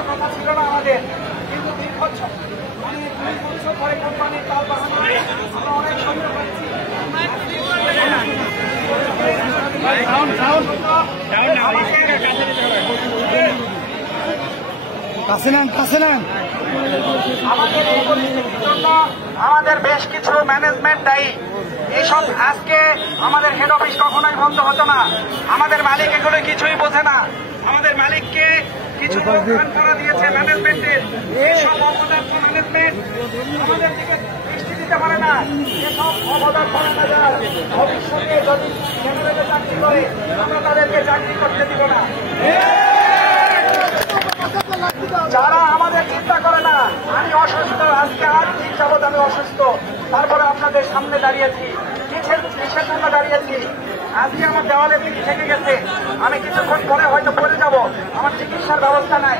হওয়ার কথা ছিল না আমাদের, কিন্তু দীর্ঘ মানে 2 বছর পরে কোম্পানির তাল বাহানা আমরা অনেক সময় পাচ্ছি। আমাদের এই পরিস্থিতির জন্য আমাদের বেশ কিছু ম্যানেজমেন্ট দায়ী। এইসব আজকে আমাদের হেড অফিস কখনোই বন্ধ হতো না। আমাদের মালিক এগুলো কিছুই বোঝে না। আমাদের মালিককে কিছু দান করা দিয়েছে ম্যানেজমেন্টের। এইসব অপদার্থ ম্যানেজমেন্ট আমাদের দিকে দৃষ্টি দিতে পারে না। এসব অপদার্থ ম্যানেজার ভবিষ্যতে যদি কেন্দ্রে চাকরি করে আমরা তাদেরকে চাকরি করতে দিব না। যারা আমাদের চিন্তা করে না, আমি অসুস্থ, আজকে 8 দিন যাবৎ আমি অসুস্থ, তারপরে আপনাদের সামনে দাঁড়িয়েছি। কিসের জন্য দাঁড়িয়েছি? আজকে আমার দেওয়ালে পিঠ থেকে গেছে, আমি কিছুক্ষণ পরে হয়তো পড়ে যাব। আমার চিকিৎসার ব্যবস্থা নাই,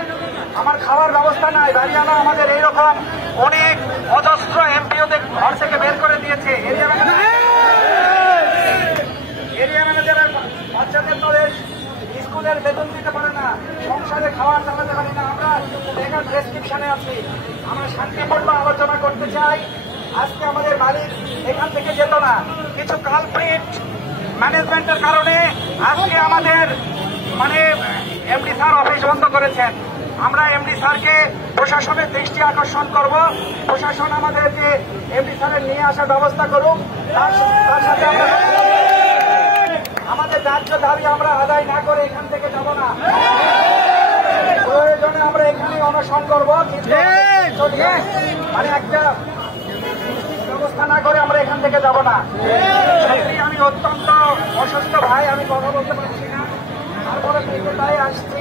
আমার খাওয়ার ব্যবস্থা নাই। বাড়িওয়ালা আমাদের এইরকম অনেক অজস্র এমপিওদের ঘর থেকে বের করে দিয়েছে। এরিয়া ম্যানেজারের বাচ্চাদের নলেজ স্কুলের বেতন দিতে পারে না, সংসারে খাওয়ার চালাতে পারি না। আমরা বেকার প্রেসক্রিপশনে আছি। আমরা শান্তিপূর্ণ আলোচনা করতে চাই। আজকে আমাদের মালিক এখান থেকে যেত না, কিছু কালপ্রিট ম্যানেজমেন্টের কারণে আজকে আমাদের এমডি স্যার অফিস বন্ধ করেছেন। আমরা এমডি স্যারকে প্রশাসনের দৃষ্টি আকর্ষণ করব। প্রশাসন আমাদেরকে এমডি স্যারের নিয়ে আসার ব্যবস্থা করুক। তার সাথে আমাদের ন্যায্য দাবি আমরা আদায় না করে এখান থেকে যাব না। প্রয়োজনে আমরা এখানে অনশন করবো, কিন্তু একটা ব্যবস্থা না করে আমরা এখান থেকে যাব না। আমি অত্যন্ত অসুস্থ ভাই, আমি কথা বলতে পারছি না, তারপরে আসছি।